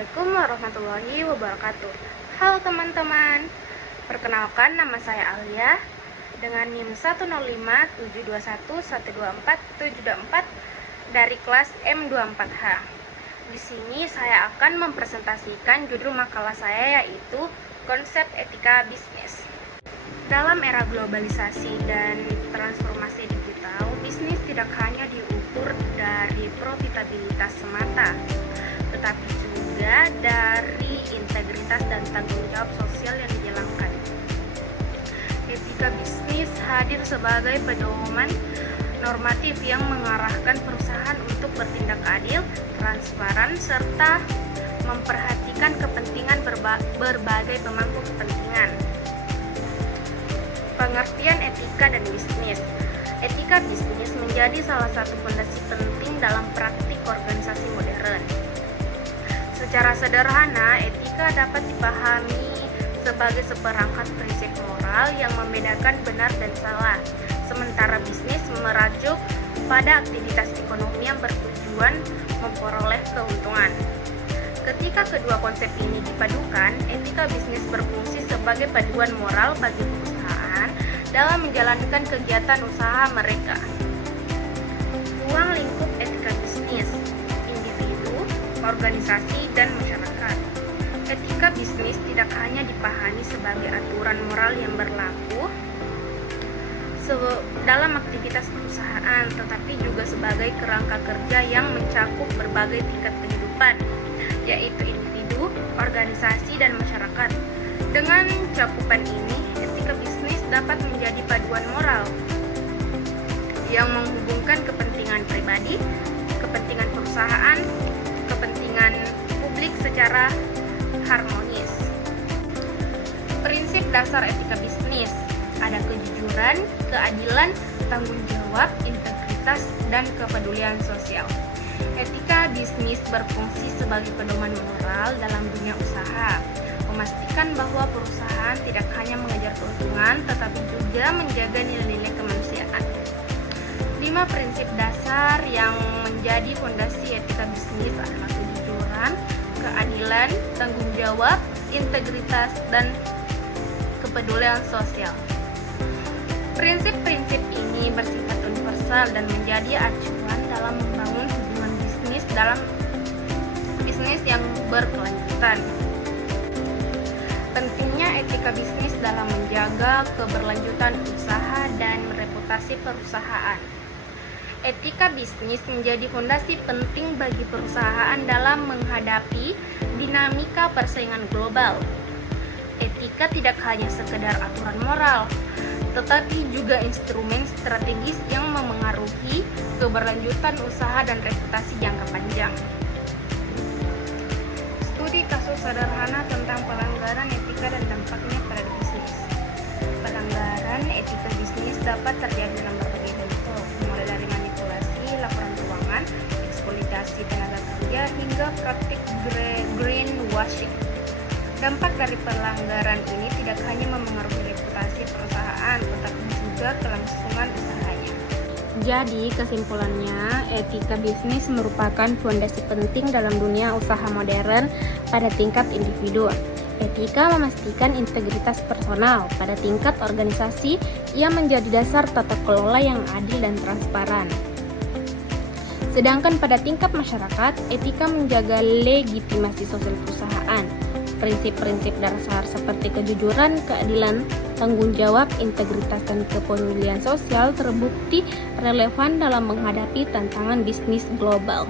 Assalamualaikum warahmatullahi wabarakatuh. Halo teman-teman, perkenalkan nama saya Alia dengan NIM 10572112474 dari kelas M24H. Di sini saya akan mempresentasikan judul makalah saya, yaitu konsep etika bisnis. Dalam era globalisasi dan transformasi digital, bisnis tidak hanya diukur dari profitabilitas semata, tetapi juga dari integritas dan tanggung jawab sosial yang dijalankan. Etika bisnis hadir sebagai pedoman normatif yang mengarahkan perusahaan untuk bertindak adil, transparan, serta memperhatikan kepentingan berbagai pemangku kepentingan. Pengertian etika dan bisnis. Etika bisnis menjadi salah satu fondasi penting dalam praktik organisasi modern. Secara sederhana, etika dapat dipahami sebagai seperangkat prinsip moral yang membedakan benar dan salah, sementara bisnis merujuk pada aktivitas ekonomi yang bertujuan memperoleh keuntungan. Ketika kedua konsep ini dipadukan, etika bisnis berfungsi sebagai paduan moral bagi perusahaan dalam menjalankan kegiatan usaha mereka. Ruang lingkup etika bisnis: individu, organisasi, dan masyarakat. Etika bisnis tidak hanya dipahami sebagai aturan moral yang berlaku dalam aktivitas perusahaan, tetapi juga sebagai kerangka kerja yang mencakup berbagai tingkat kehidupan, yaitu individu, organisasi, dan masyarakat. Dengan cakupan ini, etika bisnis dapat menjadi paduan moral yang menghubungkan kepentingan pribadi, kepentingan perusahaan, kepentingan publik secara harmonis. Prinsip dasar etika bisnis: ada kejujuran, keadilan, tanggung jawab, integritas, dan kepedulian sosial. Etika bisnis berfungsi sebagai pedoman moral dalam dunia usaha, memastikan bahwa perusahaan tidak hanya mengejar keuntungan, tetapi juga menjaga nilai-nilai kemanusiaan. 5 prinsip dasar yang menjadi fondasi etika bisnis adalah kejujuran, keadilan, tanggung jawab, integritas, dan kepedulian sosial. Prinsip-prinsip ini bersifat universal dan menjadi acuan dalam membangun hubungan bisnis dalam bisnis yang berkelanjutan. Pentingnya etika bisnis dalam menjaga keberlanjutan usaha dan reputasi perusahaan. Etika bisnis menjadi fondasi penting bagi perusahaan dalam menghadapi dinamika persaingan global. Etika tidak hanya sekedar aturan moral, tetapi juga instrumen strategis yang memengaruhi keberlanjutan usaha dan reputasi jangka panjang. Studi kasus sederhana tentang pelanggaran etika dan dampaknya pada bisnis. Pelanggaran etika bisnis dapat terjadi dalam berbagai bentuk, mulai dari manipulasi laporan keuangan, eksploitasi tenaga kerja, hingga praktik greenwashing. Dampak dari pelanggaran ini tidak hanya memengaruhi reputasi perusahaan, tetapi juga kelangsungan usahanya. Jadi, kesimpulannya, etika bisnis merupakan fondasi penting dalam dunia usaha modern pada tingkat individu. Etika memastikan integritas personal pada tingkat organisasi yang menjadi dasar tata kelola yang adil dan transparan. Sedangkan pada tingkat masyarakat, etika menjaga legitimasi sosial perusahaan. Prinsip-prinsip dasar seperti kejujuran, keadilan, tanggung jawab, integritas, dan kepedulian sosial terbukti relevan dalam menghadapi tantangan bisnis global.